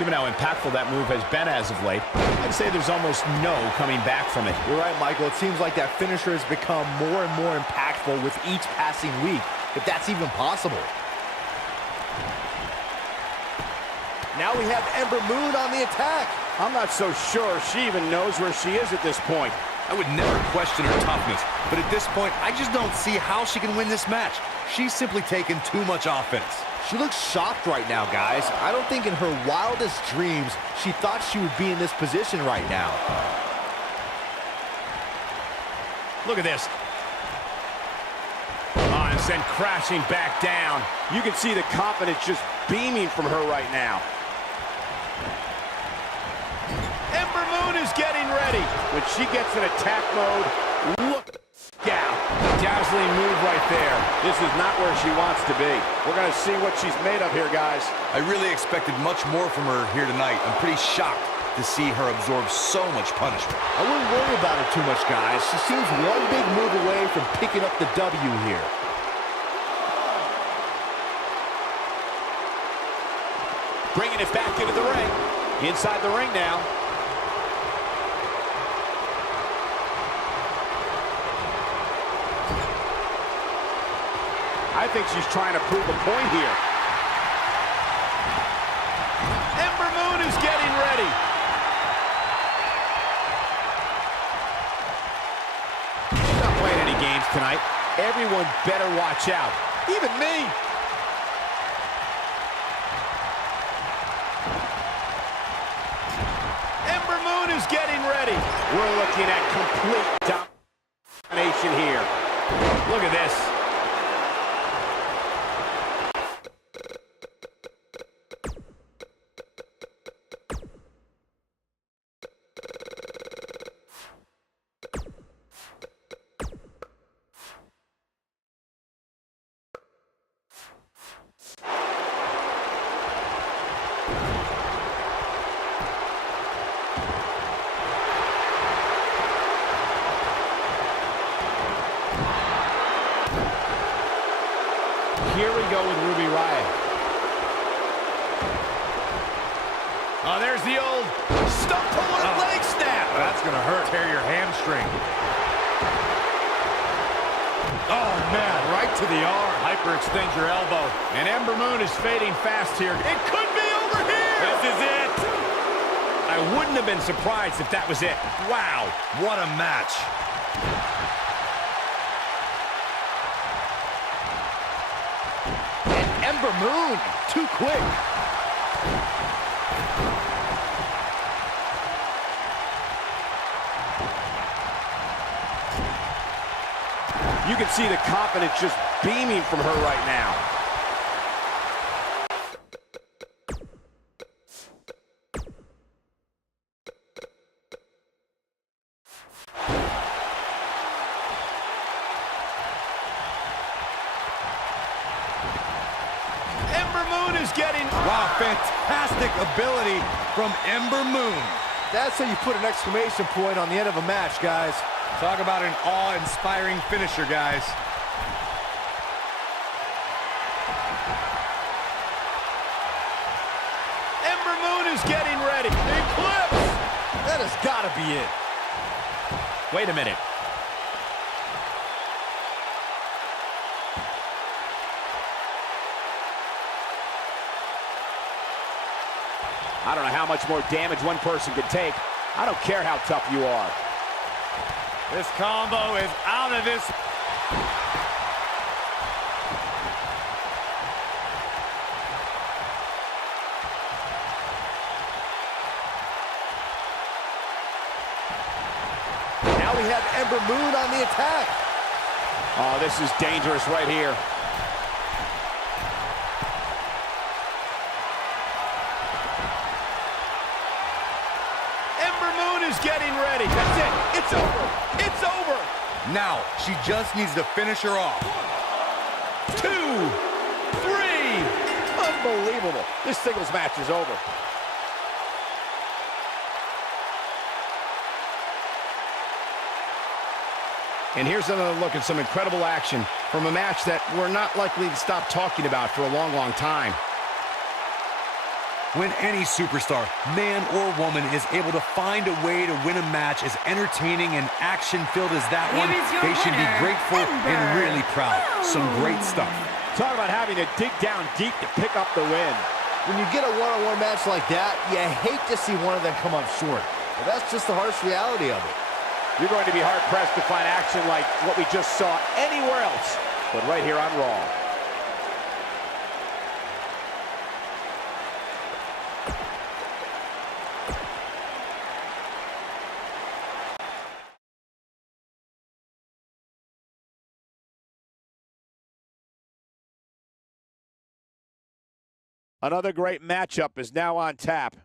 Given how impactful that move has been as of late, I'd say there's almost no coming back from it. You're right, Michael. It seems like that finisher has become more and more impactful with each passing week, if that's even possible. Now we have Ember Moon on the attack. I'm not so sure she even knows where she is at this point. I would never question her toughness, but at this point, I just don't see how she can win this match. She's simply taken too much offense. She looks shocked right now, guys. I don't think in her wildest dreams she thought she would be in this position right now. Look at this. Oh, and sent crashing back down. You can see the confidence just beaming from her right now. Ember Moon is getting ready. When she gets in attack mode, look out. Dazzling move right there. This is not where she wants to be. We're going to see what she's made of here, guys. I really expected much more from her here tonight. I'm pretty shocked to see her absorb so much punishment. I wouldn't worry about it too much, guys. She seems one big move away from picking up the W here. Bringing it back into the ring. Inside the ring now. I think she's trying to prove a point here. Ember Moon is getting ready. She's not playing any games tonight. Everyone better watch out. Even me. Ember Moon is getting ready. We're looking at complete domination here. Look at this. Here we go with Ruby Riott. Oh, there's the old Stump pull and leg snap. That's going to hurt. Tear your hamstring. Oh, man, right to the arm. Hyperextend your elbow. And Ember Moon is fading fast here. It could be over here. This is it. I wouldn't have been surprised if that was it. Wow, What a match. Ember Moon, too quick. You can see the confidence just beaming from her right now. Ember Moon is getting... Wow, fantastic ability from Ember Moon. That's how you put an exclamation point on the end of a match, guys. Talk about an awe-inspiring finisher, guys. Ember Moon is getting ready. Eclipse! That has got to be it. wait a minute. I don't know how much more damage one person can take. I don't care how tough you are. This combo is out of this. Now we have Ember Moon on the attack. Oh, this is dangerous right here. Ember Moon is getting ready. That's it. It's over. It's over. Now, she just needs to finish her off. 2, 3. Unbelievable. This singles match is over. And here's another look at some incredible action from a match that we're not likely to stop talking about for a long, long time. When any superstar, man or woman, is able to find a way to win a match as entertaining and action-filled as that one, they should be grateful and really proud. Some great stuff. Talk about having to dig down deep to pick up the win. When you get a one-on-one match like that, you hate to see one of them come up short. But that's just the harsh reality of it. You're going to be hard-pressed to find action like what we just saw anywhere else, but right here on Raw. Another great matchup is now on tap.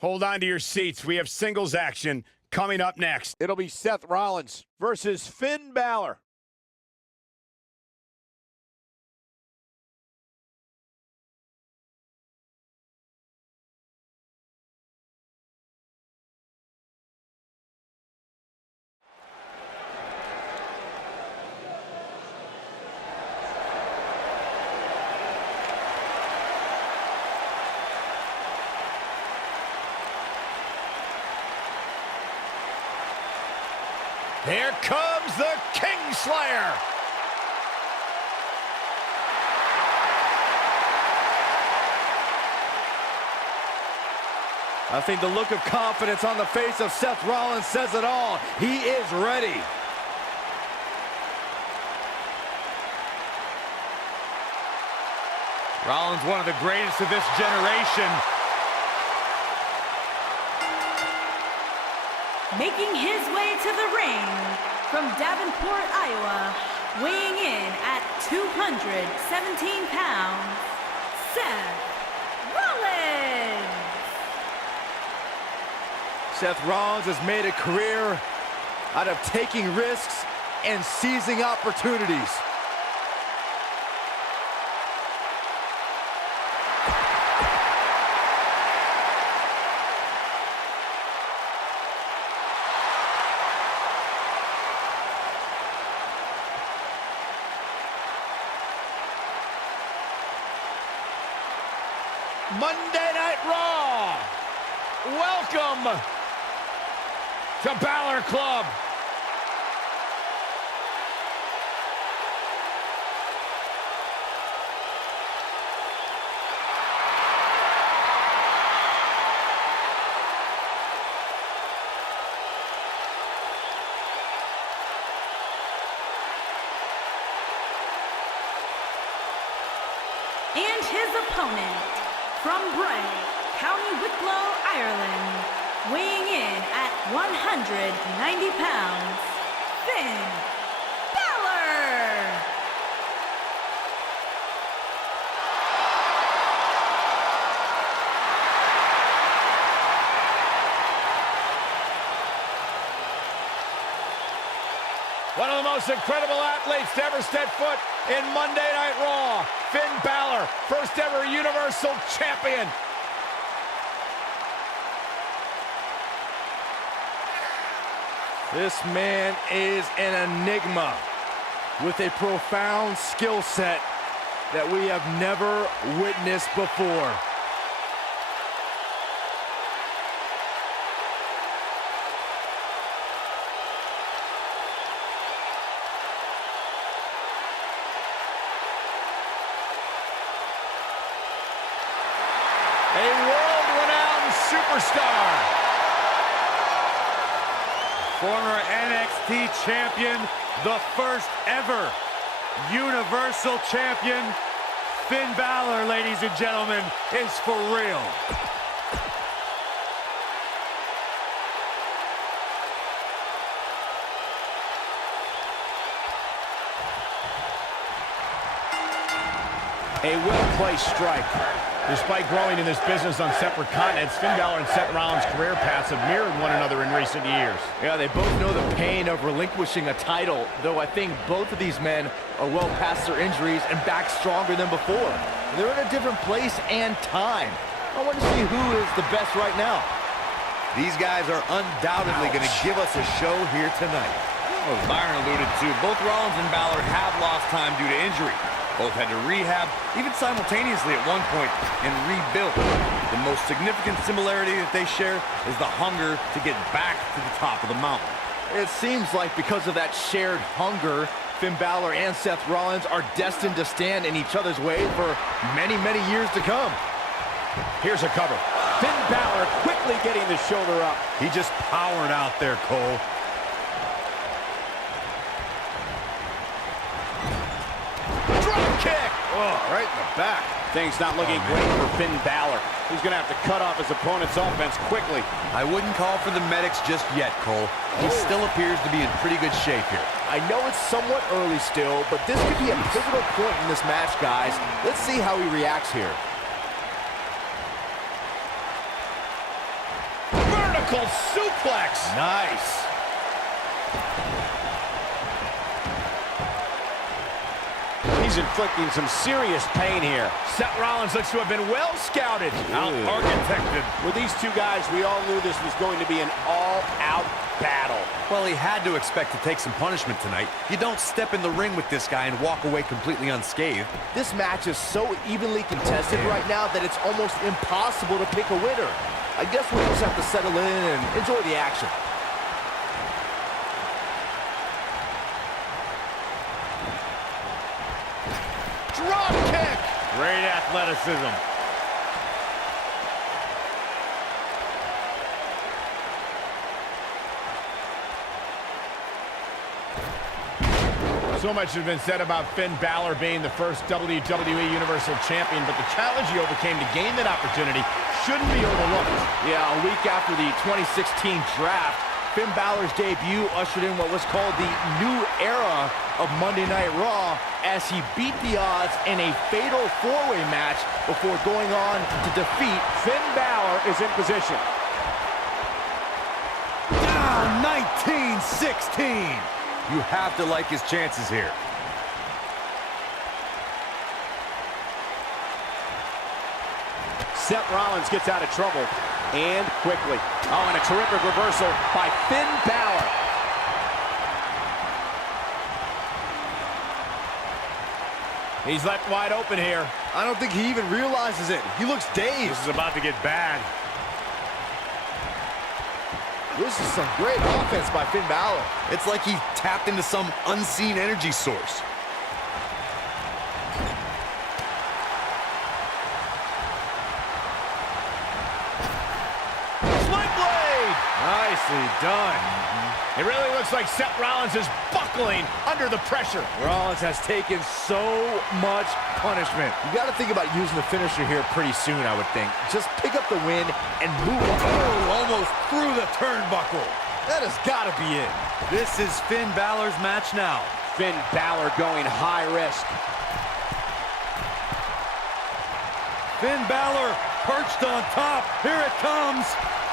Hold on to your seats. We have singles action coming up next. It'll be Seth Rollins versus Finn Balor. Here comes the Kingslayer. I think the look of confidence on the face of Seth Rollins says it all. He is ready. Rollins, one of the greatest of this generation. Making his way to the ring from Davenport, Iowa, weighing in at 217 pounds, Seth Rollins. Seth Rollins has made a career out of taking risks and seizing opportunities. Monday Night Raw. Welcome to Balor Club. And his opponent, from Bray, County Wicklow, Ireland, weighing in at 190 pounds, Finn Balor. One of the most incredible athletes to ever step foot in Monday Night Raw, Finn Balor, first ever Universal Champion. This man is an enigma with a profound skill set that we have never witnessed before. A world-renowned superstar. Former NXT champion, the first ever Universal Champion, Finn Balor, ladies and gentlemen, is for real. A well-placed strike. Despite growing in this business on separate continents, Finn Balor and Seth Rollins' career paths have mirrored one another in recent years. Yeah, they both know the pain of relinquishing a title, though I think both of these men are well past their injuries and back stronger than before. They're in a different place and time. I want to see who is the best right now. These guys are undoubtedly going to give us a show here tonight. As Byron alluded to, both Rollins and Balor have lost time due to injury. Both had to rehab, even simultaneously at one point, and rebuild. The most significant similarity that they share is the hunger to get back to the top of the mountain. It seems like because of that shared hunger, Finn Balor and Seth Rollins are destined to stand in each other's way for many, many years to come. Here's a cover. Finn Balor quickly getting the shoulder up. He just powered out there, Cole. Drop kick. Oh, right in the back. Things not looking great for Finn Balor. He's going to have to cut off his opponent's offense quickly. I wouldn't call for the medics just yet, Cole. He still appears to be in pretty good shape here. I know it's somewhat early still, but this could be a pivotal point in this match, guys. Let's see how he reacts here. Vertical suplex. Nice. He's inflicting some serious pain here. Seth Rollins looks to have been well scouted. Out-architected. With these two guys, we all knew this was going to be an all-out battle. Well, he had to expect to take some punishment tonight. You don't step in the ring with this guy and walk away completely unscathed. This match is so evenly contested right now that it's almost impossible to pick a winner. I guess we'll just have to settle in and enjoy the action. Drop kick. Great athleticism. So much has been said about Finn Balor being the first WWE Universal Champion, but the challenge he overcame to gain that opportunity shouldn't be overlooked. Yeah, a week after the 2016 draft, Finn Balor's debut ushered in what was called the new era of Monday Night Raw as he beat the odds in a fatal four-way match before going on to defeat. Finn Balor is in position. Down 19-16. You have to like his chances here. Seth Rollins gets out of trouble, and quickly. Oh, and a terrific reversal by Finn Balor. He's left wide open here. I don't think he even realizes it. He looks dazed. This is about to get bad. This is some great offense by Finn Balor. It's like he tapped into some unseen energy source. Sling blade. Nicely done. It really looks like Seth Rollins is buckling under the pressure. Rollins has taken so much punishment. You got to think about using the finisher here pretty soon, I would think. Just pick up the win and move on. Oh, almost through the turnbuckle. That has got to be it. This is Finn Balor's match now. Finn Balor going high risk. Finn Balor perched on top. Here it comes.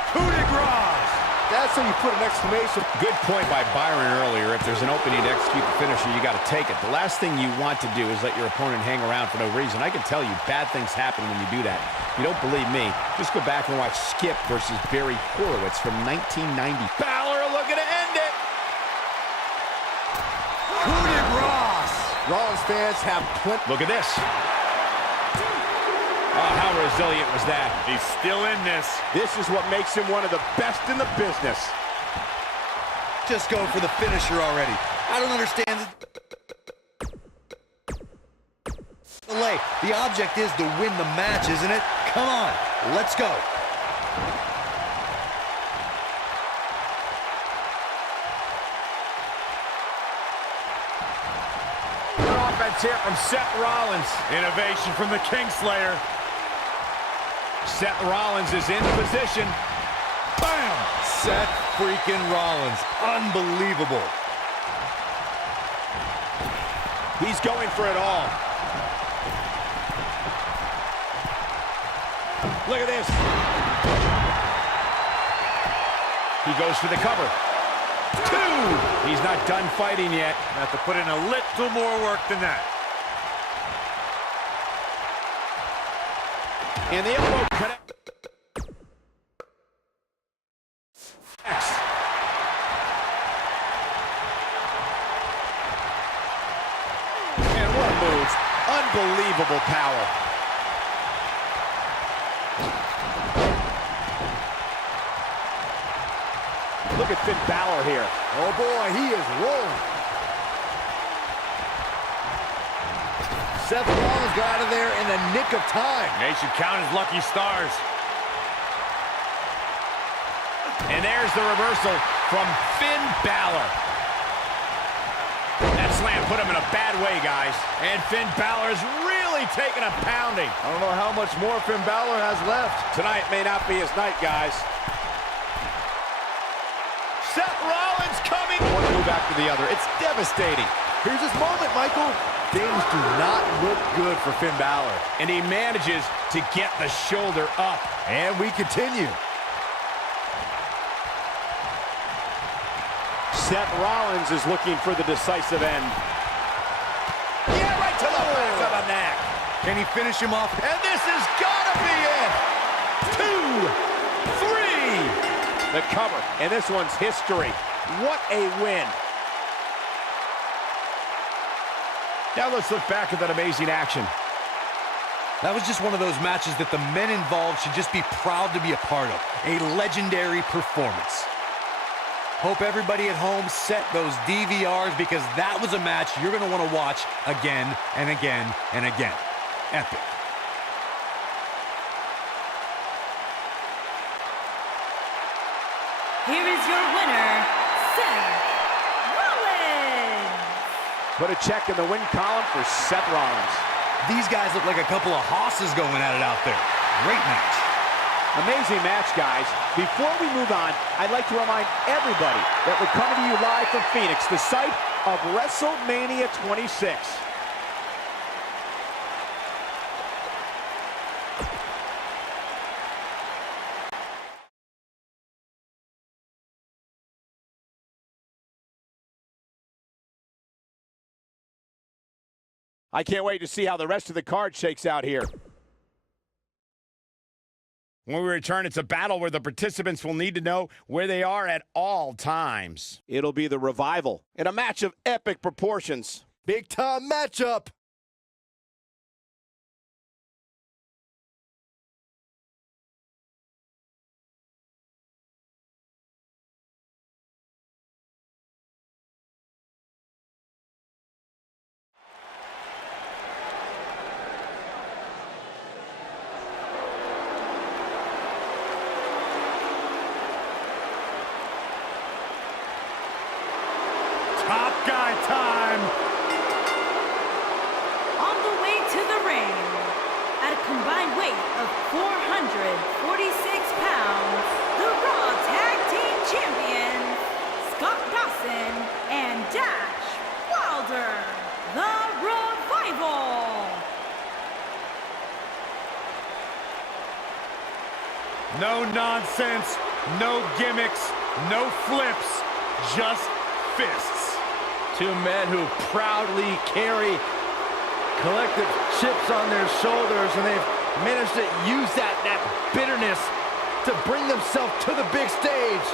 Coup de grace. That's how you put an exclamation. Good point by Byron earlier. If there's an opening to execute the finisher, you got to take it. The last thing you want to do is let your opponent hang around for no reason. I can tell you bad things happen when you do that. If you don't believe me, just go back and watch Skip versus Barry Horowitz from 1990. Balor looking to end it. Coup de grace. Rollins fans have plenty. Look at this. Oh, how resilient was that? He's still in this. This is what makes him one of the best in the business. Just go for the finisher already. I don't understand the delay. The object is to win the match, isn't it? Come on, let's go. Good offense here from Seth Rollins. Innovation from the Kingslayer. Seth Rollins is in position. Bam! Seth freaking Rollins. Unbelievable. He's going for it all. Look at this. He goes for the cover. 2. He's not done fighting yet. Have to put in a little more work than that. And the elbow connect. And what moves. Look at Finn Balor here. Oh boy, he is rolling. Seth Rollins got out of there in the nick of time. They should count his lucky stars. And there's the reversal from Finn Balor. That slam put him in a bad way, guys. And Finn Balor's really taking a pounding. I don't know how much more Finn Balor has left. Tonight may not be his night, guys. Seth Rollins coming. One move after the other. It's devastating. Here's his moment, Michael. Things do not look good for Finn Balor. And he manages to get the shoulder up. And we continue. Seth Rollins is looking for the decisive end. Yeah, right to the back of the neck. Can he finish him off? And this has got to be it. 2, 3. The cover, and this one's history. What a win. Now let's look back at that amazing action. That was just one of those matches that the men involved should just be proud to be a part of. A legendary performance. Hope everybody at home set those DVRs because that was a match you're going to want to watch again and again and again. Epic. Here is your winner, Seth Rollins. Put a check in the win column for Seth Rollins. These guys look like a couple of hosses going at it out there. Great match. Amazing match, guys. Before we move on, I'd like to remind everybody that we're coming to you live from Phoenix, the site of WrestleMania 26. I can't wait to see how the rest of the card shakes out here. When we return, it's a battle where the participants will need to know where they are at all times. It'll be the Revival in a match of epic proportions. Big time matchup. Top guy time. On the way to the ring, at a combined weight of 446 pounds, the Raw Tag Team Champions, Scott Dawson and Dash Wilder, the Revival. No nonsense, no gimmicks, no flips, just fists. Two men who proudly carry collective chips on their shoulders, and they've managed to use that bitterness to bring themselves to the big stage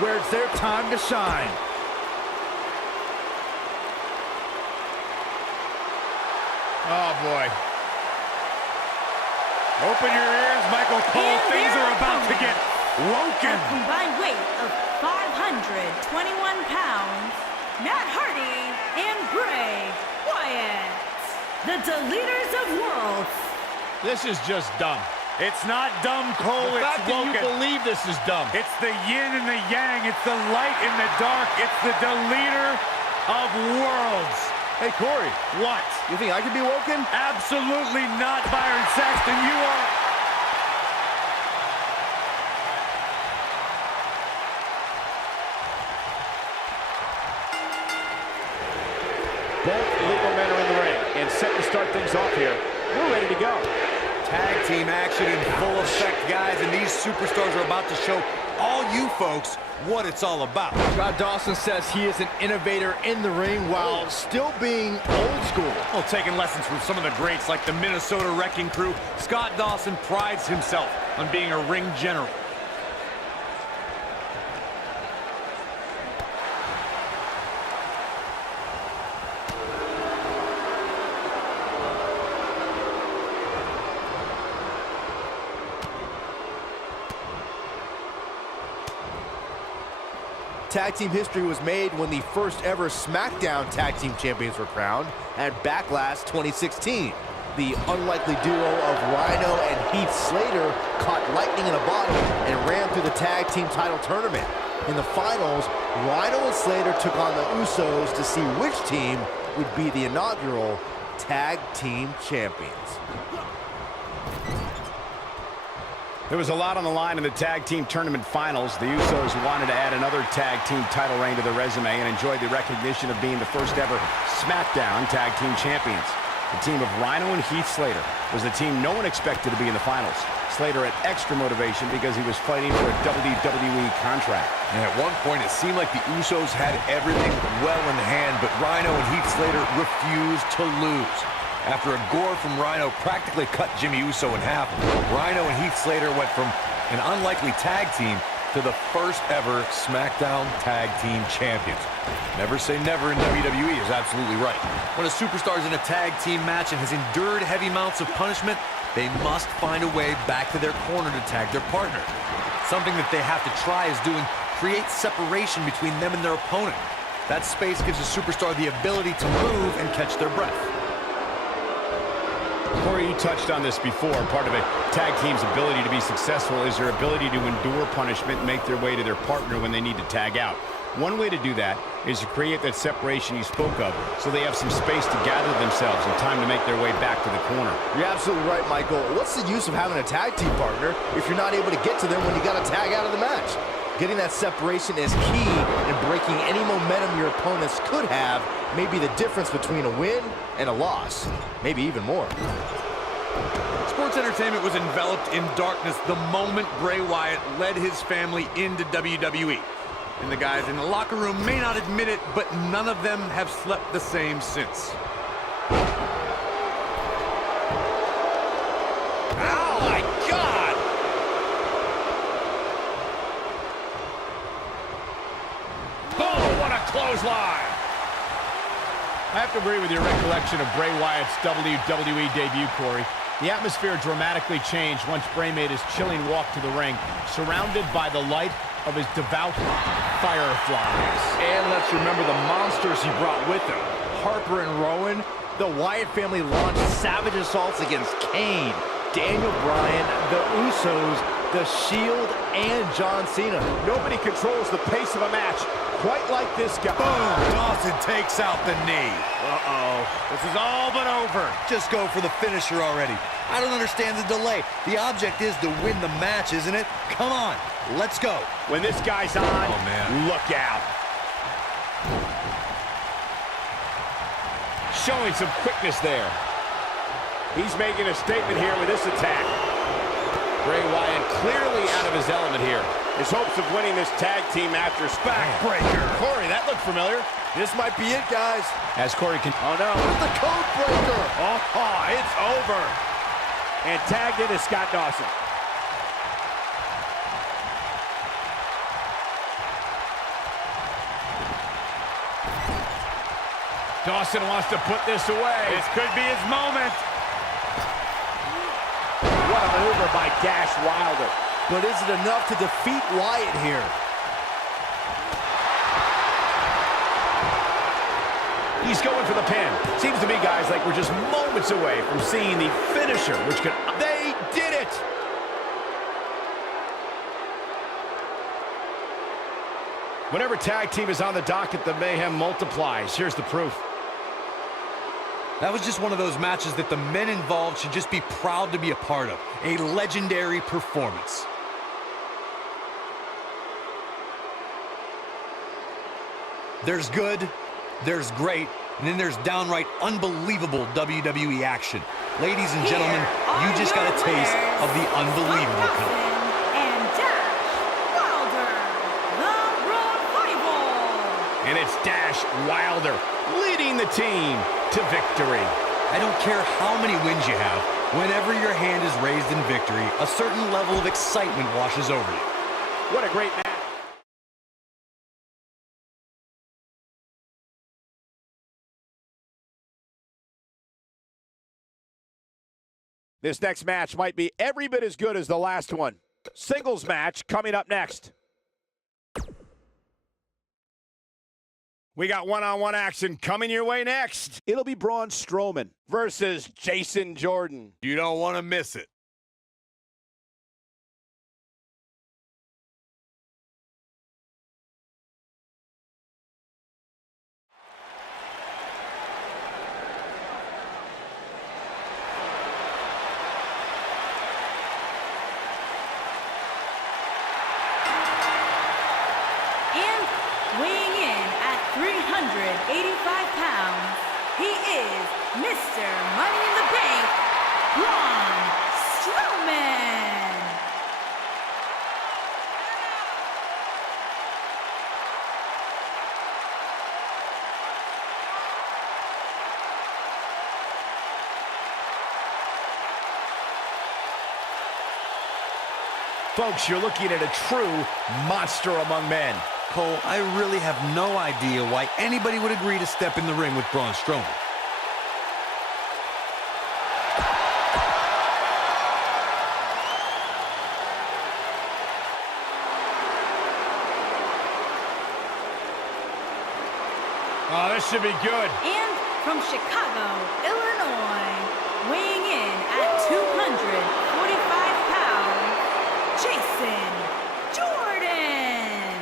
where it's their time to shine. Oh, boy. Open your ears, Michael Cole. And Things their are about to get woken. At a combined weight of 521 pounds, Matt Hardy and Bray Wyatt, the Deleters of Worlds. This is just dumb. It's not dumb, Cole. The It's fact that you woken. believe this is dumb. It's the yin and the yang. It's the light and the dark. It's the deleter of worlds. Hey, Corey, What? you think I could be woken? Absolutely not, Byron Saxton. You are... Both legal men are in the ring and set to start things off here. We're ready to go. Tag team action in full effect, guys, and these superstars are about to show all you folks what it's all about. Scott Dawson says he is an innovator in the ring while still being old school. Well, taking lessons from some of the greats like the Minnesota Wrecking Crew, Scott Dawson prides himself on being a ring general. tag team history was made when the first ever SmackDown Tag Team Champions were crowned at Backlash 2016. The unlikely duo of Rhino and Heath Slater caught lightning in a bottle and ran through the tag team title tournament. In the finals, Rhino and Slater took on the Usos to see which team would be the inaugural Tag Team Champions. There was a lot on the line in the tag team tournament finals. The Usos wanted to add another tag team title reign to their resume and enjoyed the recognition of being the first ever SmackDown Tag Team Champions. The team of Rhino and Heath Slater was the team no one expected to be in the finals. Slater had extra motivation because he was fighting for a WWE contract. And at one point, it seemed like the Usos had everything well in hand, but Rhino and Heath Slater refused to lose. After a gore from Rhino practically cut Jimmy Uso in half, Rhino and Heath Slater went from an unlikely tag team to the first ever SmackDown Tag Team Champions. Never say never in WWE is absolutely right. When a superstar's in a tag team match and has endured heavy amounts of punishment, they must find a way back to their corner to tag their partner. Something that they have to try is doing create separation between them and their opponent. That space gives a superstar the ability to move and catch their breath. Corey, you touched on this before. Part of a tag team's ability to be successful is their ability to endure punishment and make their way to their partner when they need to tag out. One way to do that is to create that separation you spoke of so they have some space to gather themselves and time to make their way back to the corner. You're absolutely right, Michael. What's the use of having a tag team partner if you're not able to get to them when you got to tag out of the match? Getting that separation is key in breaking any momentum your opponents could have, may be the difference between a win and a loss, maybe even more. Sports entertainment was enveloped in darkness the moment Bray Wyatt led his family into WWE. And the guys in the locker room may not admit it, but none of them have slept the same since. Oh, my God! Oh, what a clothesline! I have to agree with your recollection of Bray Wyatt's WWE debut, Corey. The atmosphere dramatically changed once Bray made his chilling walk to the ring, surrounded by the light of his devout fireflies. And let's remember the monsters he brought with him. Harper and Rowan. The Wyatt family launched savage assaults against Kane, Daniel Bryan, the Usos, The Shield, and John Cena. Nobody controls the pace of a match quite like this guy. Boom! Dawson takes out the knee. Uh-oh. This is all but over. Just go for the finisher already. I don't understand the delay. The object is to win the match, isn't it? Come on, let's go. When this guy's on, Oh, man. look out. Showing some quickness there. He's making a statement here with this attack. Bray Wyatt clearly out of his element here. His hopes of winning this tag team match are Backbreaker. Corey, that looked familiar. This might be it, guys. As Corey can... Oh, no. With the code breaker. Oh, it's over. And tagged in is Scott Dawson. Dawson wants to put this away. This could be his moment. What a maneuver by Dash Wilder. But is it enough to defeat Wyatt here? He's going for the pin. Seems to me, guys, like we're just moments away from seeing the finisher, which could... They did it! Whenever tag team is on the docket, the mayhem multiplies. Here's the proof. That was just one of those matches that the men involved should just be proud to be a part of. A legendary performance. There's good, there's great, and then there's downright unbelievable WWE action. Ladies and gentlemen, you just got a taste of the unbelievable kind. And Dash Wilder, the Revival. And it's Dash Wilder leading the team to victory. I don't care how many wins you have, whenever your hand is raised in victory, a certain level of excitement washes over you. What a great match. This next match might be every bit as good as the last one. Singles match coming up next. We got one-on-one action coming your way next. It'll be Braun Strowman versus Jason Jordan. You don't want to miss it. And weighing in at 385 pounds, he is Mr. Money in the Bank, Braun Strowman. Folks, you're looking at a true monster among men. Cole, I really have no idea why anybody would agree to step in the ring with Braun Strowman. Oh, this should be good. And from Chicago, Illinois, weighing in at 245 pounds, Jason Jordan.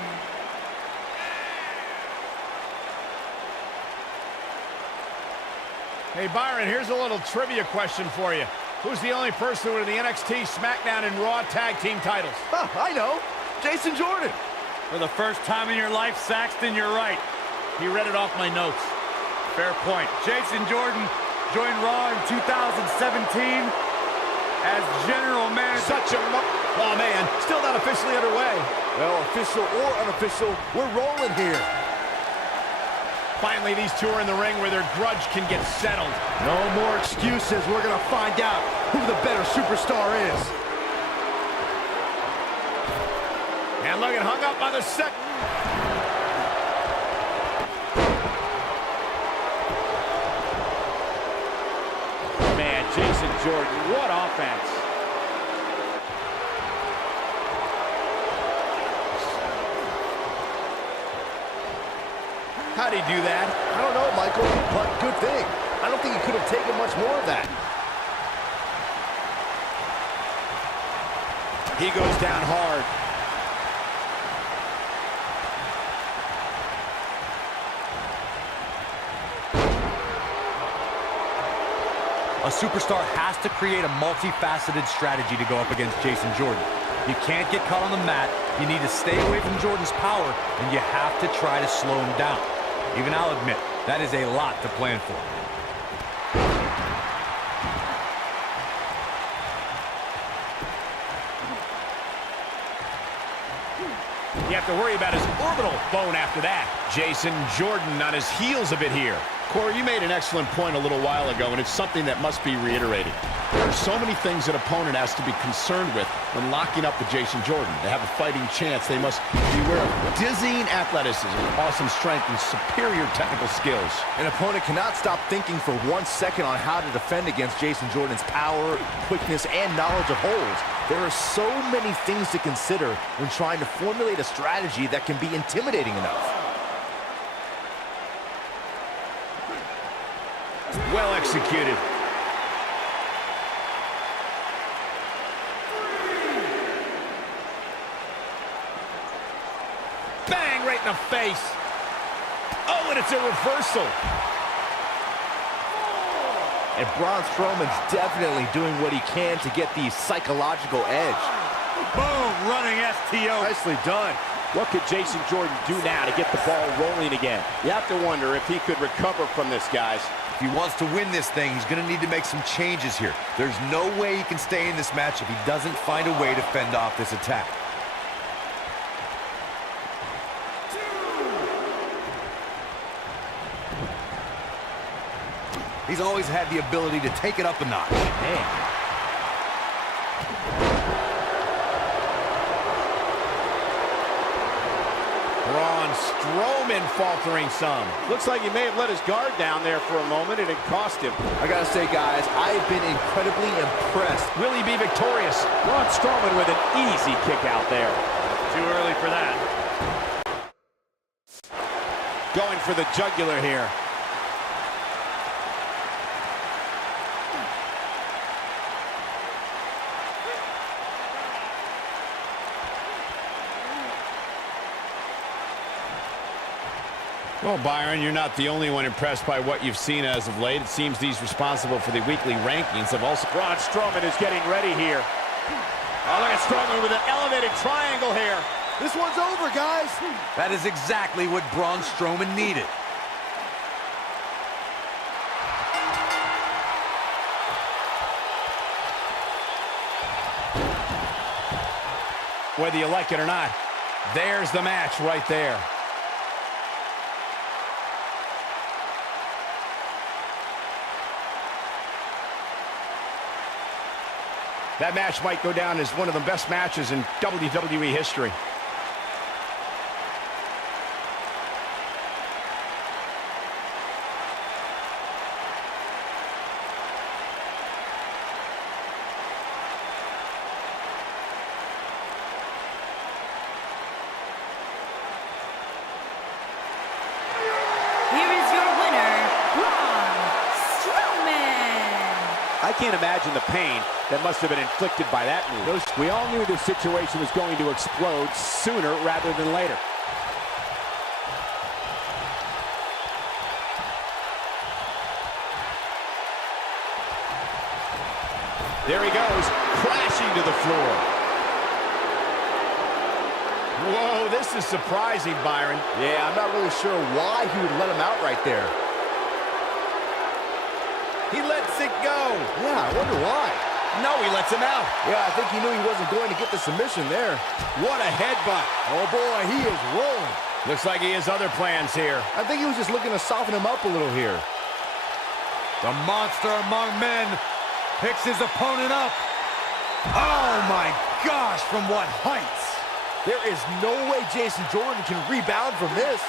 Hey, Byron, here's a little trivia question for you. Who's the only person with the NXT, SmackDown, and Raw tag team titles? Oh, I know. Jason Jordan. For the first time in your life, Saxton, you're right. He read it off my notes. Fair point. Jason Jordan joined Raw in 2017 as general manager. Oh, man, still not officially underway. Well, official or unofficial, we're rolling here. Finally, these two are in the ring where their grudge can get settled. No more excuses. We're going to find out who the better superstar is. And look, it hung up on the second. Man, Jason Jordan, what offense. How'd he do that? I don't know, Michael, but good thing. I don't think he could have taken much more of that. He goes down hard. A superstar has to create a multifaceted strategy to go up against Jason Jordan. You can't get caught on the mat, you need to stay away from Jordan's power, and you have to try to slow him down. Even I'll admit, that is a lot to plan for. You have to worry about his orbital bone after that. Jason Jordan on his heels a bit here. Corey, you made an excellent point a little while ago, and it's something that must be reiterated. There are so many things an opponent has to be concerned with when locking up with Jason Jordan. To have a fighting chance, they must beware of dizzying athleticism, awesome strength, and superior technical skills. An opponent cannot stop thinking for 1 second on how to defend against Jason Jordan's power, quickness, and knowledge of holds. There are so many things to consider when trying to formulate a strategy that can be intimidating enough. Well executed. Bang, right in the face. Oh, and it's a reversal. And Braun Strowman's definitely doing what he can to get the psychological edge. Boom, running STO. Nicely done. What could Jason Jordan do now to get the ball rolling again? You have to wonder if he could recover from this, guys. If he wants to win this thing, he's going to need to make some changes here. There's no way he can stay in this match if he doesn't find a way to fend off this attack. He's always had the ability to take it up a notch. Man. Braun Strowman faltering some. Looks like he may have let his guard down there for a moment, and it cost him. I gotta say, guys, I have been incredibly impressed. Will he be victorious? Braun Strowman with an easy kick out there. Too early for that. Going for the jugular here. Well, Byron, you're not the only one impressed by what you've seen as of late. It seems these responsible for the weekly rankings have also... Braun Strowman is getting ready here. Oh, look at Strowman with an elevated triangle here. This one's over, guys. That is exactly what Braun Strowman needed. Whether you like it or not, there's the match right there. That match might go down as one of the best matches in WWE history. I can't imagine the pain that must have been inflicted by that move. We all knew this situation was going to explode sooner rather than later. There he goes, crashing to the floor. Whoa, this is surprising, Byron. Yeah, I'm not really sure why he would let him out right there. He lets it go. Yeah, I wonder why. No, he lets him out. Yeah, I think he knew he wasn't going to get the submission there. What a headbutt. Oh, boy, he is rolling. Looks like he has other plans here. I think he was just looking to soften him up a little here. The monster among men picks his opponent up. Oh, my gosh, from what heights? There is no way Jason Jordan can rebound from this.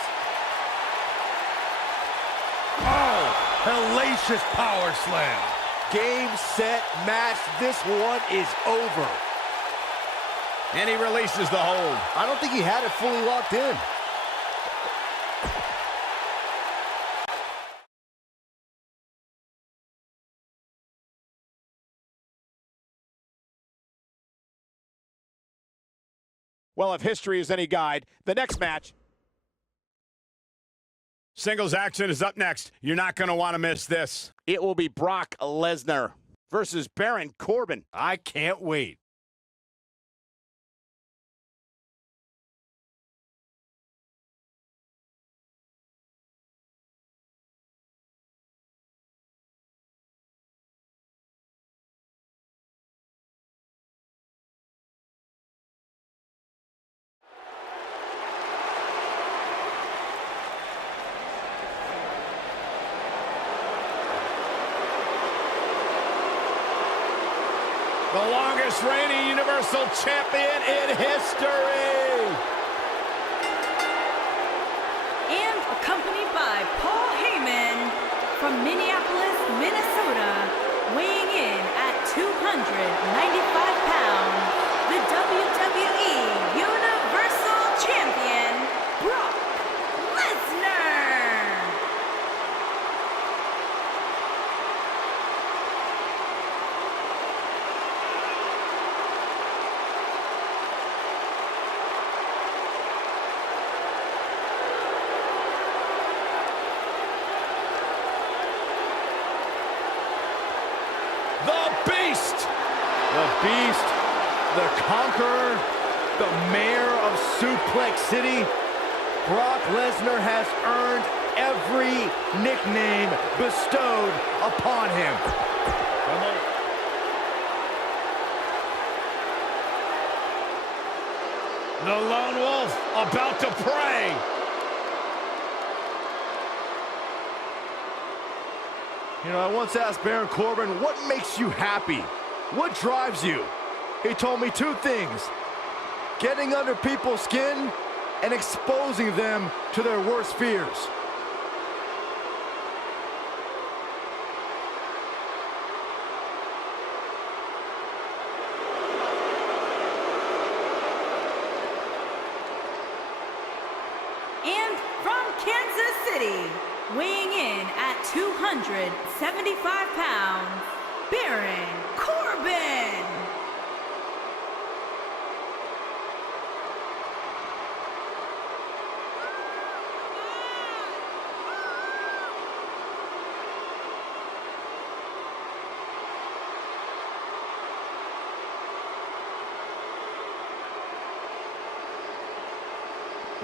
Oh, hellacious power slam. Game, set, match. This one is over. And he releases the hold. I don't think he had it fully locked in. Well, if history is any guide, the next match. Singles action is up next. You're not going to want to miss this. It will be Brock Lesnar versus Baron Corbin. I can't wait. The longest reigning Universal Champion in history. And accompanied by Paul Heyman from Minneapolis, Minnesota, weighing in at 295 pounds, the WWE Universal Champion, Brock Lesnar. The Beast, the Conqueror, the Mayor of Suplex City, Brock Lesnar has earned every nickname bestowed upon him. The Lone Wolf about to pray. You know, I once asked Baron Corbin, what makes you happy? What drives you? He told me two things: getting under people's skin and exposing them to their worst fears. And from Kansas City, weighing in at 275 pounds, Baron Corbin.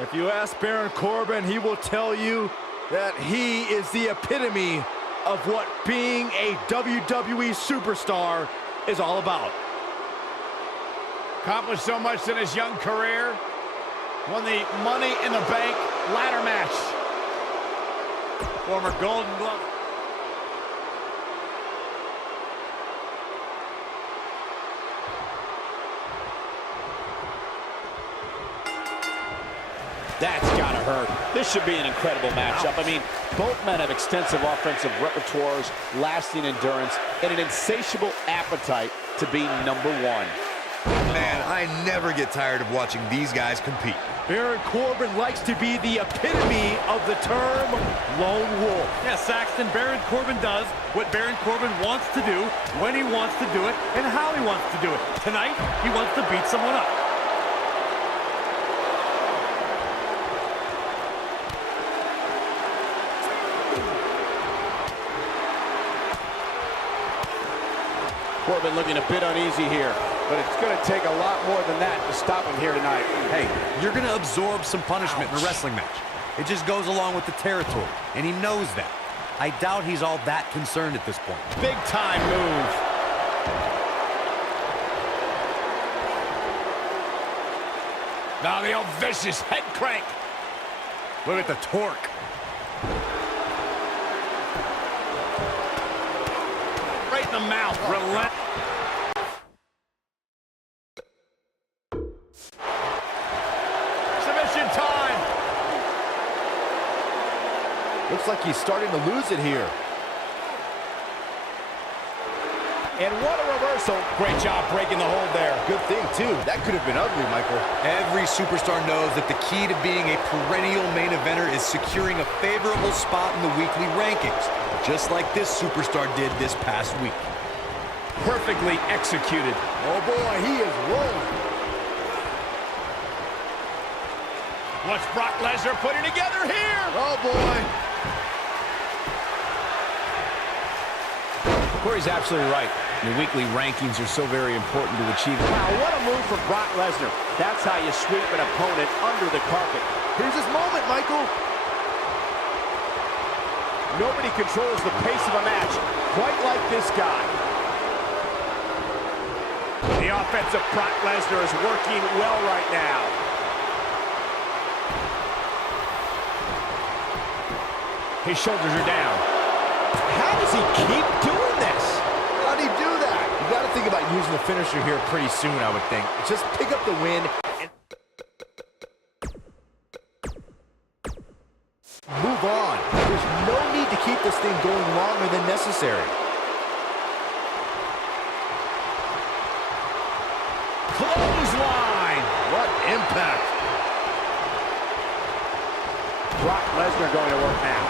If you ask Baron Corbin, he will tell you that he is the epitome of what being a WWE superstar is all about. Accomplished so much in his young career. Won the Money in the Bank ladder match. Former Golden Glove. That's gotta hurt. This should be an incredible matchup. I mean, both men have extensive offensive repertoires, lasting endurance, and an insatiable appetite to be number one. Man, I never get tired of watching these guys compete. Baron Corbin likes to be the epitome of the term lone wolf. Yeah, Saxton, Baron Corbin does what Baron Corbin wants to do, when he wants to do it, and how he wants to do it. Tonight, he wants to beat someone up. Corbin looking a bit uneasy here, but it's going to take a lot more than that to stop him here tonight. Hey, you're going to absorb some punishment in a wrestling match. It just goes along with the territory, and he knows that. I doubt he's all that concerned at this point. Big time move. Now the old vicious head crank. Look at the torque. Right in the mouth. Relent. Submission time. Looks like he's starting to lose it here. And what a reversal. Great job breaking the hold there. Good thing, too. That could have been ugly, Michael. Every superstar knows that the key to being a perennial main eventer is securing a favorable spot in the weekly rankings, just like this superstar did this past week. Perfectly executed. Oh, boy, he is rolling. What's Brock Lesnar putting together here? Oh, boy. Corey's absolutely right. The weekly rankings are so very important to achieve. Wow, what a move from Brock Lesnar. That's how you sweep an opponent under the carpet. Here's his moment, Michael. Nobody controls the pace of a match quite like this guy. The offense of Brock Lesnar is working well right now. His shoulders are down. How does he keep doing this? How'd he do that? You got to think about using the finisher here pretty soon, I would think. Just pick up the win and move on. There's no need to keep this thing going longer than necessary. Clothesline! What impact! Brock Lesnar going to work now.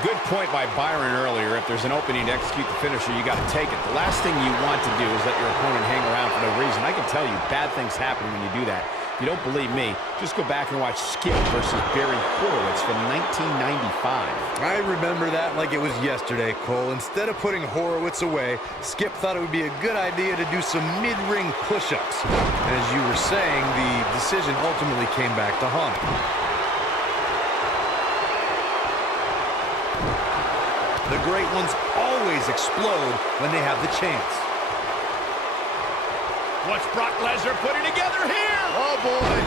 Good point by Byron earlier. If there's an opening to execute the finisher, you got to take it. The last thing you want to do is let your opponent hang around for no reason. I can tell you, bad things happen when you do that. If you don't believe me, just go back and watch Skip versus Barry Horowitz from 1995. I remember that like it was yesterday, Cole. Instead of putting Horowitz away, Skip thought it would be a good idea to do some mid-ring push-ups. As you were saying, the decision ultimately came back to haunt him. The great ones always explode when they have the chance. What's Brock Lesnar putting together here? Oh, boy.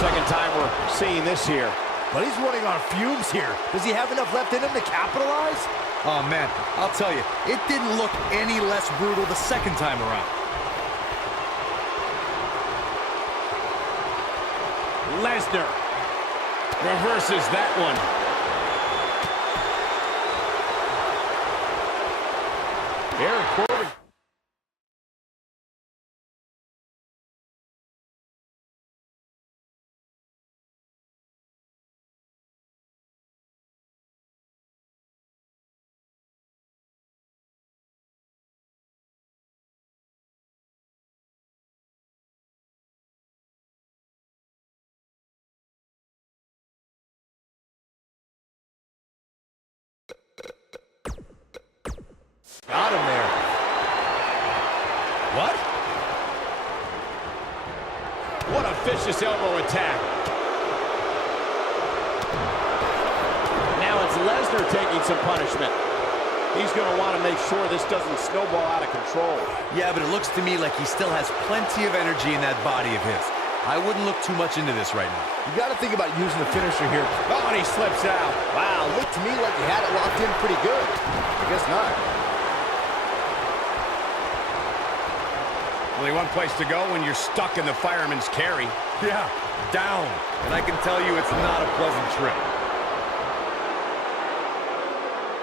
Second time we're seeing this here. But he's running on fumes here. Does he have enough left in him to capitalize? Oh, man, I'll tell you, it didn't look any less brutal the second time around. Baron Corbin. Got him there. What? What a vicious elbow attack. Now it's Lesnar taking some punishment. He's going to want to make sure this doesn't snowball out of control. Yeah, but it looks to me like he still has plenty of energy in that body of his. I wouldn't look too much into this right now. You got to think about using the finisher here. Oh, and he slips out. Wow, looked to me like he had it locked in pretty good. I guess not. Only one place to go when you're stuck in the fireman's carry. Yeah, down. And I can tell you it's not a pleasant trip.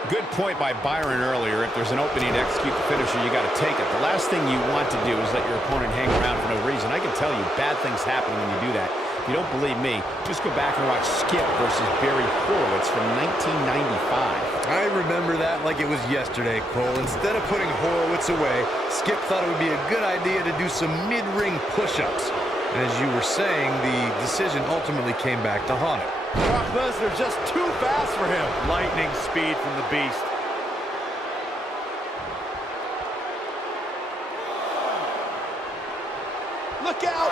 Good point by Byron earlier. If there's an opening to execute the finisher, you got to take it. The last thing you want to do is let your opponent hang around for no reason. I can tell you bad things happen when you do that. If you don't believe me, just go back and watch Skip versus Barry Horowitz from 1995. I remember that like it was yesterday, Cole. Instead of putting Horowitz away, Skip thought it would be a good idea to do some mid-ring push-ups. And as you were saying, the decision ultimately came back to haunt him. Brock Lesnar just too fast for him. Lightning speed from the Beast. Look out!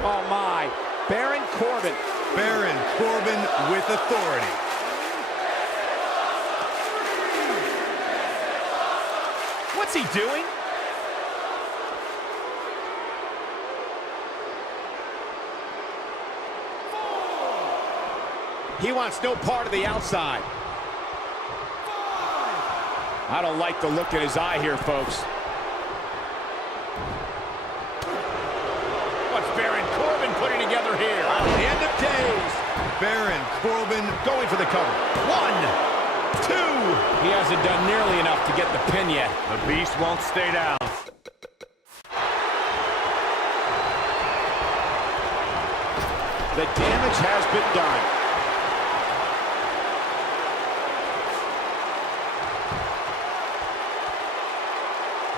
Oh, my. Baron Corbin. Baron Corbin with authority. What's he doing? He wants no part of the outside. I don't like the look in his eye here, folks. What's Baron Corbin putting together here? At the end of days. Baron Corbin Going for the cover. 1, 2. He hasn't done nearly enough to get the pin yet. The Beast won't stay down. The damage has been done.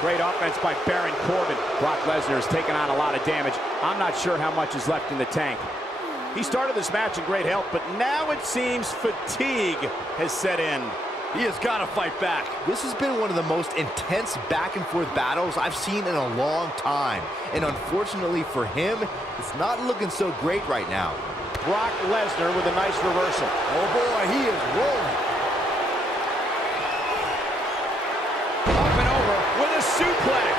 Great offense by Baron Corbin. Brock Lesnar has taken on a lot of damage. I'm not sure how much is left in the tank. He started this match in great health, but now it seems fatigue has set in. He has got to fight back. This has been one of the most intense back-and-forth battles I've seen in a long time. And unfortunately for him, it's not looking so great right now. Brock Lesnar with a nice reversal. Oh boy, he is rolling. Up and over with a suplex.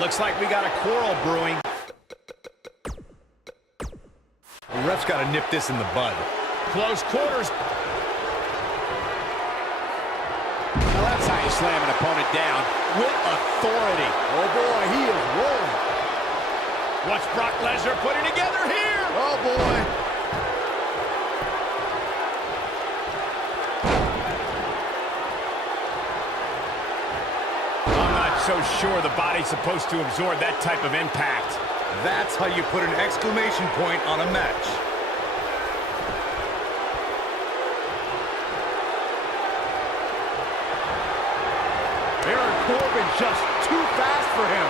Looks like we got a quarrel brewing. The ref's got to nip this in the bud. Close quarters. Now that's how you slam an opponent down with authority. Oh boy, he is rolling. What's Brock Lesnar putting together here? Oh boy. I'm not so sure the body's supposed to absorb that type of impact. That's how you put an exclamation point on a match. Baron Corbin just too fast for him.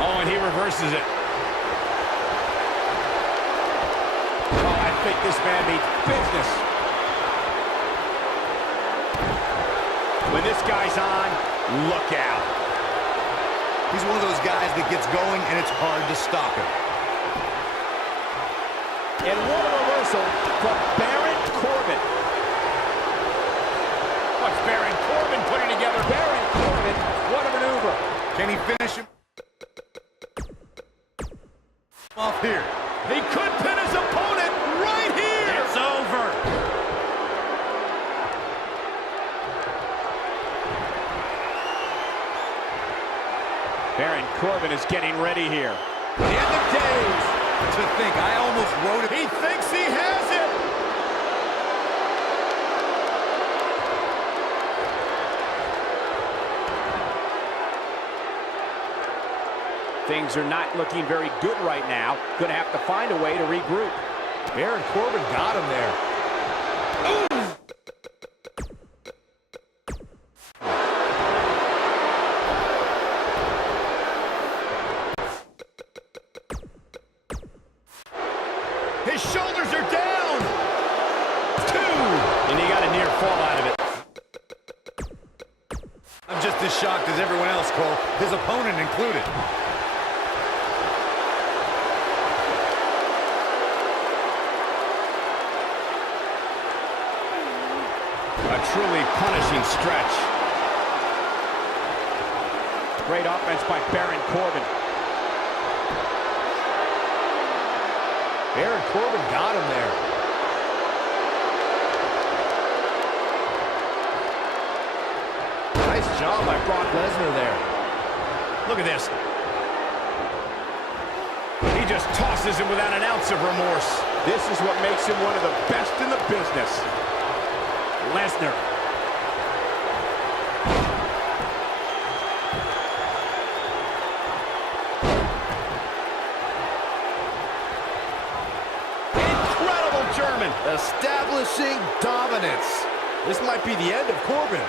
Oh, and he reverses it. Oh, I think this man means business. When this guy's on, look out. He's one of those guys that gets going and it's hard to stop him. And what a reversal from Baron Corbin. What's Baron Corbin putting together? Baron Corbin, what a maneuver. Can he finish him off here? He Baron Corbin is getting ready here. The end of days. To think, I almost wrote it. He thinks he has it. Things are not looking very good right now. Going to have to find a way to regroup. Baron Corbin got him there. His shoulders are down. 2. And he got a near fall out of it. I'm just as shocked as everyone else, Cole, his opponent included. A truly punishing stretch. Great offense by Baron Corbin. Baron Corbin got him there. Nice job by Brock Lesnar there. Look at this. He just tosses him without an ounce of remorse. This is what makes him one of the best in the business. Lesnar. Incredible German. Establishing dominance. This might be the end of Corbin.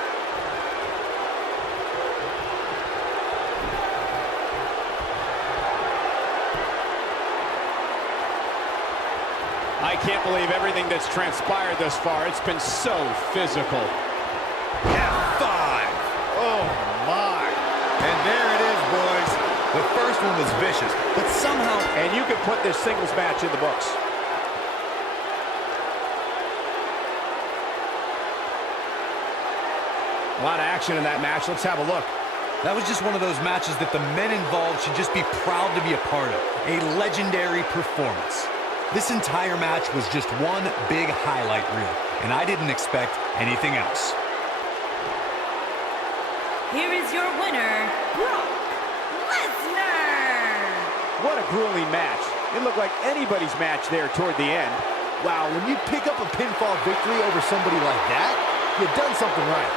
I can't believe everything that's transpired thus far. It's been so physical. F5. Oh, my. And there it is, boys. The first one was vicious, but somehow... And you can put this singles match in the books. A lot of action in that match. Let's have a look. That was just one of those matches that the men involved should just be proud to be a part of. A legendary performance. This entire match was just one big highlight reel, and I didn't expect anything else. Here is your winner, Brock Lesnar. What a grueling match. It looked like anybody's match there toward the end. Wow, when you pick up a pinfall victory over somebody like that, you've done something right.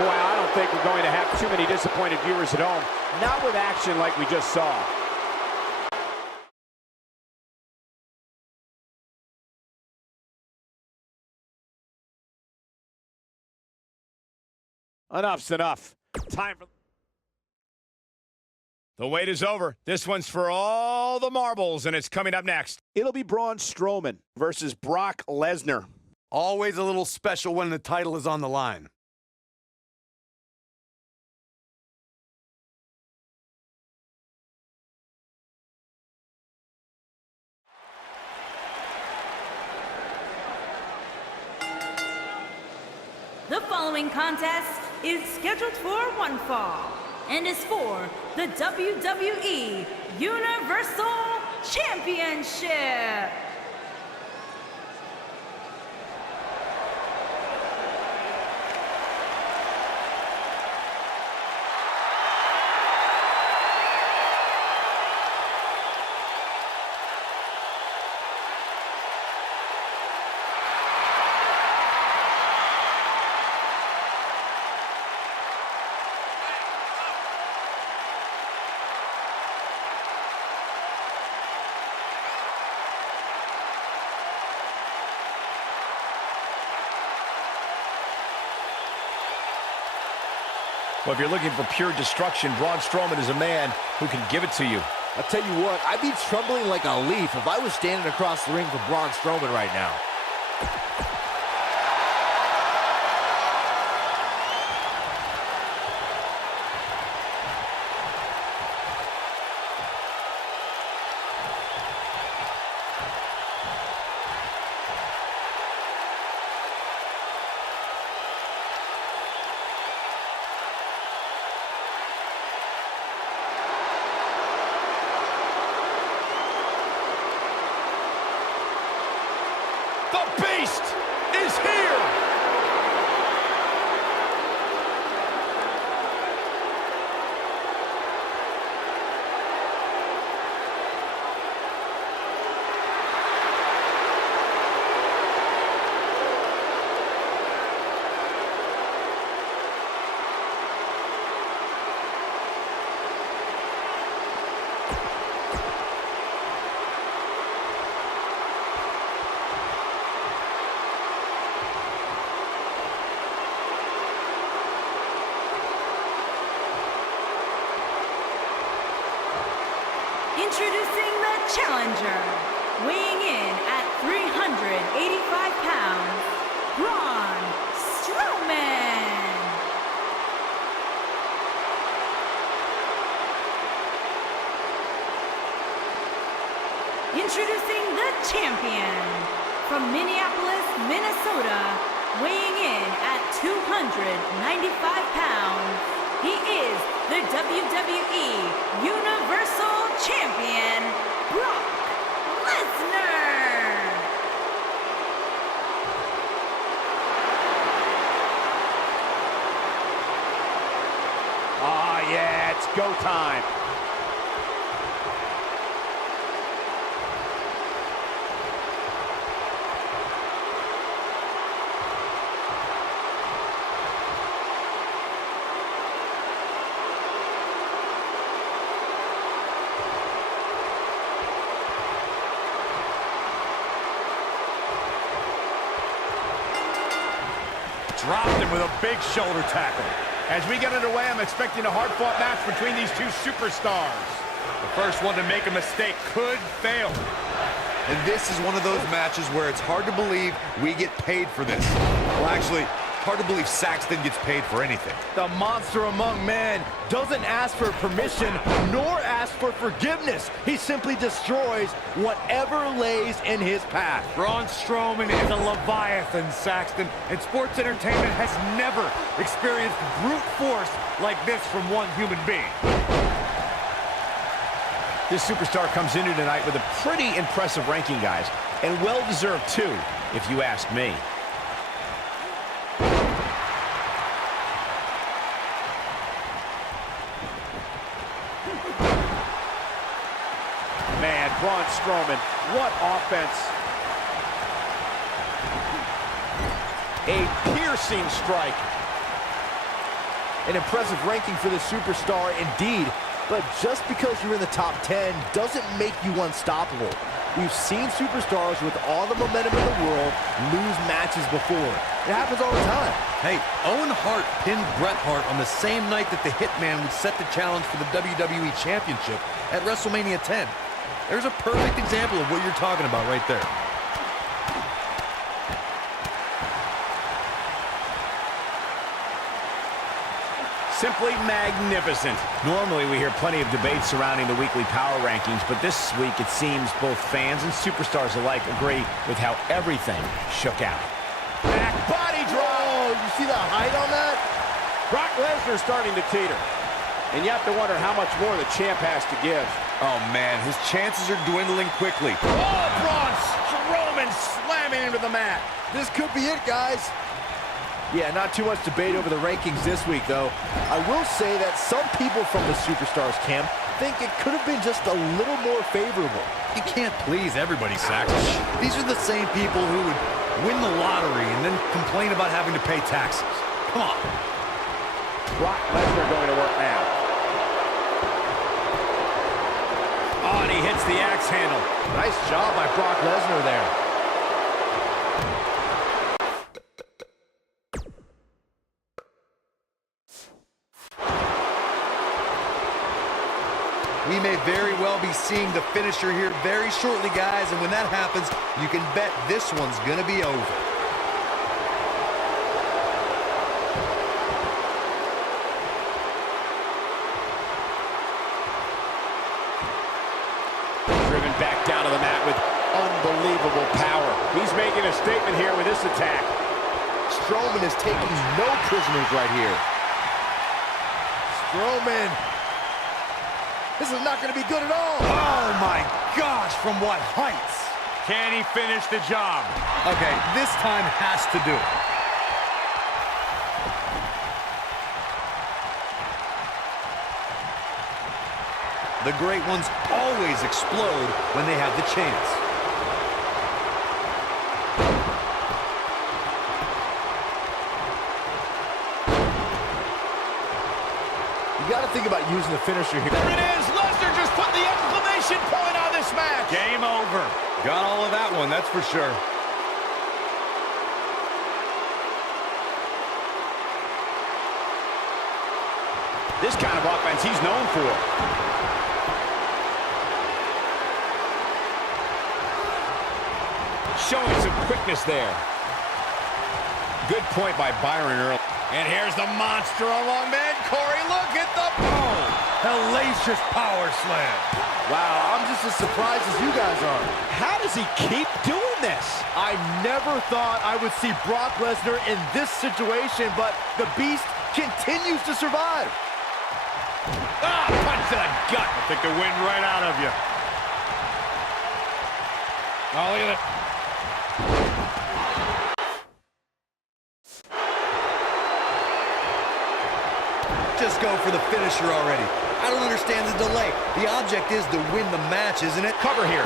Boy, I don't think we're going to have too many disappointed viewers at home. Not with action like we just saw. Enough's enough. Time for... The wait is over. This one's for all the marbles, and it's coming up next. It'll be Braun Strowman versus Brock Lesnar. Always a little special when the title is on the line. The following contest is scheduled for one fall and is for the WWE Universal Championship. Well, if you're looking for pure destruction, Braun Strowman is a man who can give it to you. I'll tell you what, I'd be trembling like a leaf if I was standing across the ring from Braun Strowman right now. Introducing the challenger, weighing in at 385 pounds, Braun Strowman. Introducing the champion, from Minneapolis, Minnesota, weighing in at 295 pounds, he is the WWE Universal Champion, Brock Lesnar. Ah, yeah, it's go time. Dropped him with a big shoulder tackle. As we get underway, I'm expecting a hard-fought match between these two superstars. The first one to make a mistake could fail. And this is one of those matches where it's hard to believe we get paid for this. Well, actually, hard to believe Saxton gets paid for anything. The monster among men doesn't ask for permission nor ask for forgiveness. He simply destroys whatever lays in his path. Braun Strowman is a Leviathan, Saxton, and sports entertainment has never experienced brute force like this from one human being. This superstar comes into tonight with a pretty impressive ranking, guys, and well-deserved too, if you ask me. Man, Braun Strowman, what offense. A piercing strike. An impressive ranking for the superstar indeed, but just because you're in the top 10 doesn't make you unstoppable. We've seen superstars with all the momentum in the world lose matches before. It happens all the time. Hey, Owen Hart pinned Bret Hart on the same night that the Hitman would set the challenge for the WWE Championship at WrestleMania 10. There's a perfect example of what you're talking about right there. Simply magnificent. Normally we hear plenty of debate surrounding the weekly power rankings, but this week it seems both fans and superstars alike agree with how everything shook out. Back body drop. You see the height on that? Brock Lesnar starting to teeter. And you have to wonder how much more the champ has to give. Oh, man, his chances are dwindling quickly. Oh, Braun Strowman slamming into the mat. This could be it, guys. Yeah, not too much debate over the rankings this week, though. I will say that some people from the Superstars camp think it could have been just a little more favorable. You can't please everybody, Saxton. These are the same people who would win the lottery and then complain about having to pay taxes. Come on. Brock Lesnar going to work now. Oh, and he hits the axe handle. Nice job by Brock Lesnar there. We may very well be seeing the finisher here very shortly, guys, and when that happens, you can bet this one's gonna be over. Driven back down to the mat with unbelievable power. He's making a statement here with this attack. Strowman is taking no prisoners right here. Strowman. This is not going to be good at all. Oh my gosh, from what heights? Can he finish the job? Okay, this time has to do it. The great ones always explode when they have the chance. You got to think about using the finisher here. There it is. Lesnar just put the exclamation point on this match. Game over. Got all of that one, that's for sure. This kind of offense he's known for. Showing some quickness there. Good point by Byron early. And here's the monster along man. Corey, look at the boom. Hellacious power slam. Wow, I'm just as surprised as you guys are. How does he keep doing this? I never thought I would see Brock Lesnar in this situation, but the Beast continues to survive. Ah, punch to the gut. I'll take the wind right out of you. Oh, look at it. Just go for the finisher already. I don't understand the delay. The object is to win the match, isn't it? Cover here.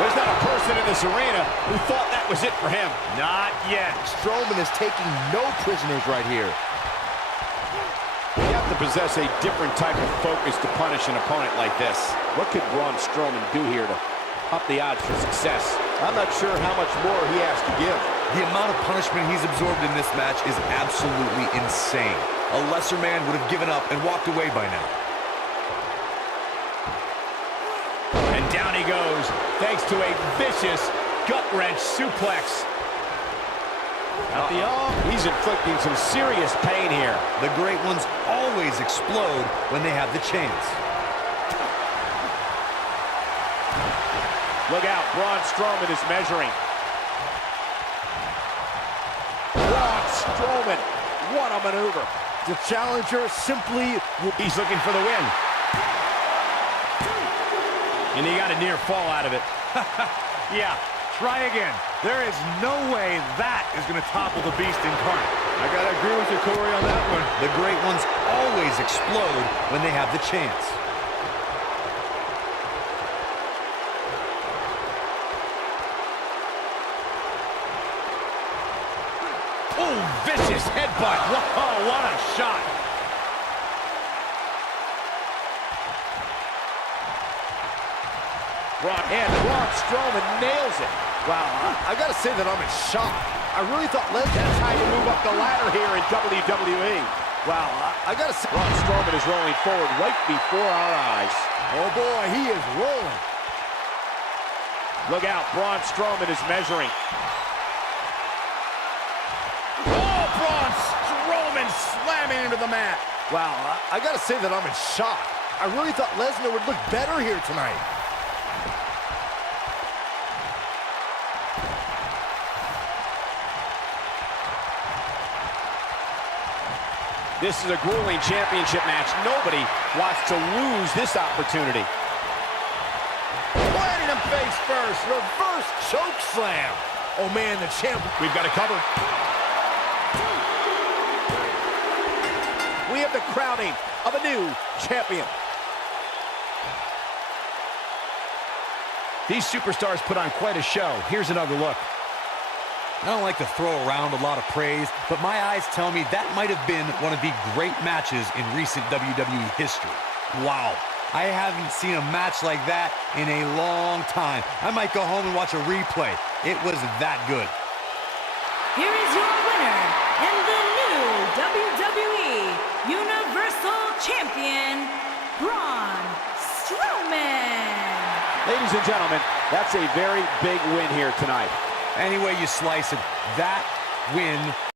There's not a person in this arena who thought that was it for him. Not yet. Strowman is taking no prisoners right here. You have to possess a different type of focus to punish an opponent like this. What could Braun Strowman do here to up the odds for success? I'm not sure how much more he has to give. The amount of punishment he's absorbed in this match is absolutely insane. A lesser man would have given up and walked away by now. And down he goes, thanks to a vicious gut-wrench suplex. At the arm, he's inflicting some serious pain here. The great ones always explode when they have the chance. Look out, Braun Strowman is measuring. Braun Strowman, what a maneuver. The challenger simply... He's looking for the win. And he got a near fall out of it. Yeah, try again. There is no way that is going to topple the Beast incarnate. I gotta agree with you, Corey, on that one. The great ones always explode when they have the chance. Oh, vicious headbutt. Whoa, what a shot. And Braun Strowman nails it. Wow, I gotta say that I'm in shock. I really thought Lesnar... That's how you move up the ladder here in WWE. Wow, I gotta say... Braun Strowman is rolling forward right before our eyes. Oh boy, he is rolling. Look out, Braun Strowman is measuring. Oh, Braun Strowman slamming into the mat. Wow, I gotta say that I'm in shock. I really thought Lesnar would look better here tonight. This is a grueling championship match. Nobody wants to lose this opportunity. Planting him face first. Reverse choke slam. Oh, man, the champ. We've got to cover. We have the crowning of a new champion. These superstars put on quite a show. Here's another look. I don't like to throw around a lot of praise, but my eyes tell me that might have been one of the great matches in recent WWE history. Wow. I haven't seen a match like that in a long time. I might go home and watch a replay. It was that good. Here is your winner and the new WWE Universal Champion, Braun Strowman. Ladies and gentlemen, that's a very big win here tonight. Any way you slice it, that win